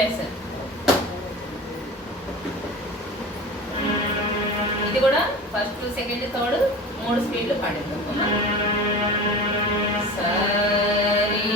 Lesson. ఇది కూడా first second third 3 స్పీడ్లు పాడేద్దాం. సరి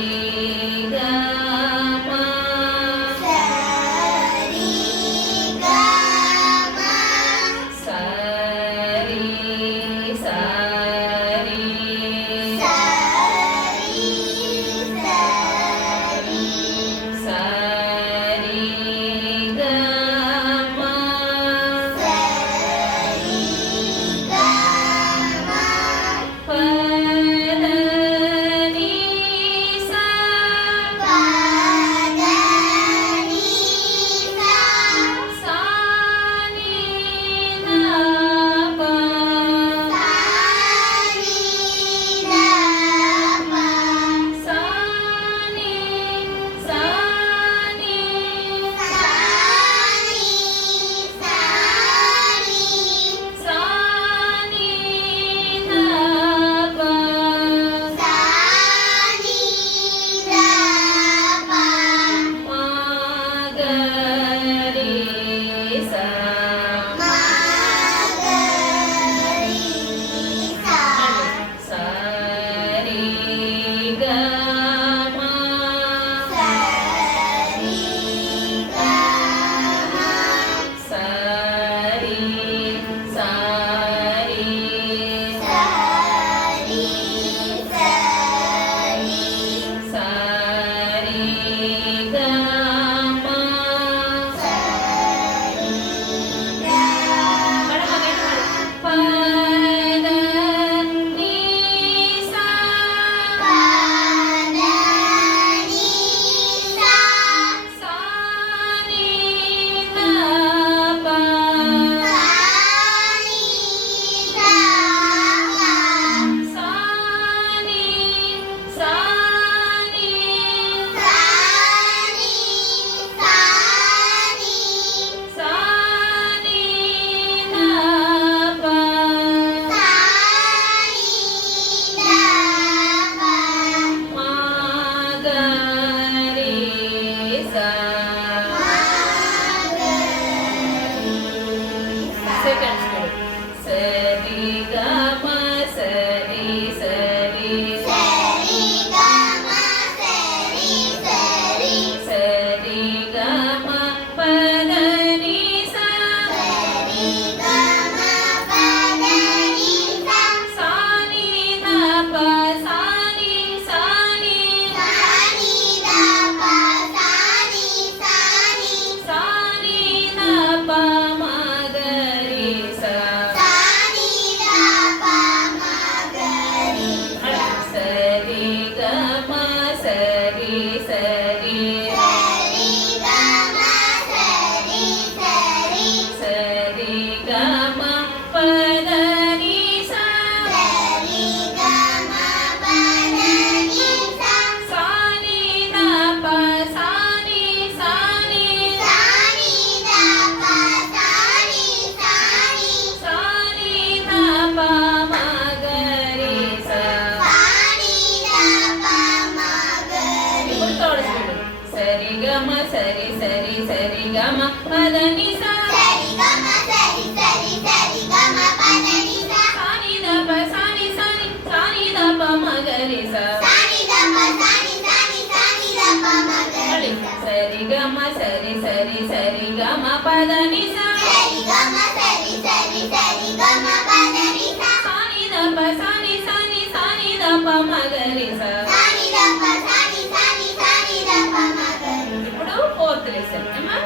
ఇప్పుడు ఫోర్త్ లెసన్ ఏమా,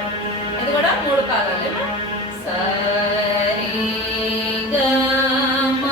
అది కూడా 3 కాలాలు. సరి సరి గమ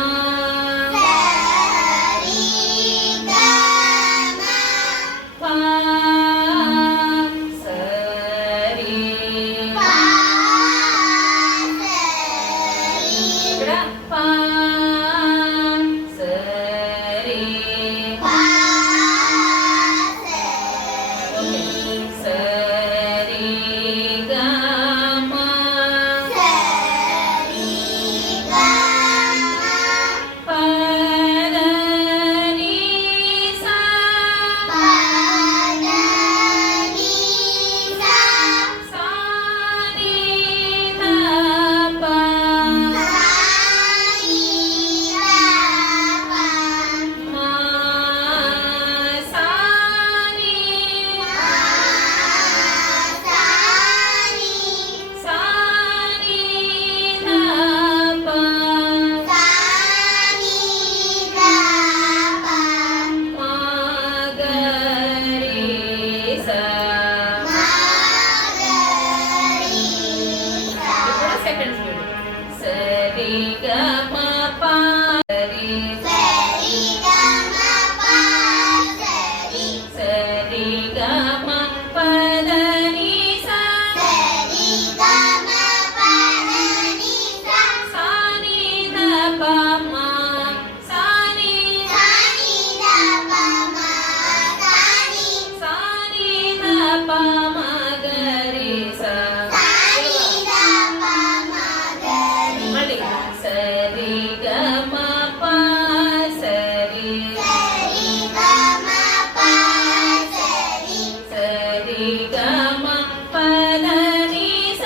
ಗ ಮ ಪದ ನಿ ಸ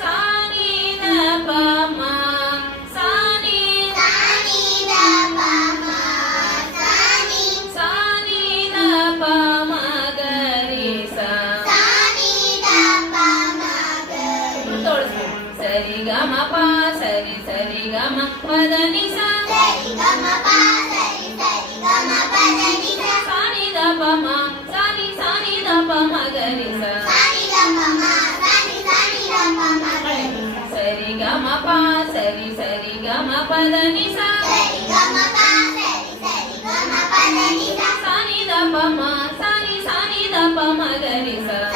ಸಾ ನಿ ದ ಪ ಮ ಸಾ ನಿ ಸಾ ನಿ ದ ಪ ಮ ಗ ರಿ ಸ ತೋರಿಸ್ಬೇಕು ಸರಿ ಗ ಮ ಪ ಸರಿ ಸರಿ ಗ ಮ ಪದ ನಿ ಸ ಸಾ ನಿ ದ ಪ ಮ ಸಾ ನಿ ದ ಪ ಮ ಗ ರಿ ಸ ಸರಿ ಗ ಮ ಪ ಸರಿ ಸರಿ ಗ ಮ ಪದ ನಿ ಸ ಸಾ ನಿ ದ ಪ ಮ ಸಾ ನಿ ದ ಪ ಮ ಗ ರಿ ಸ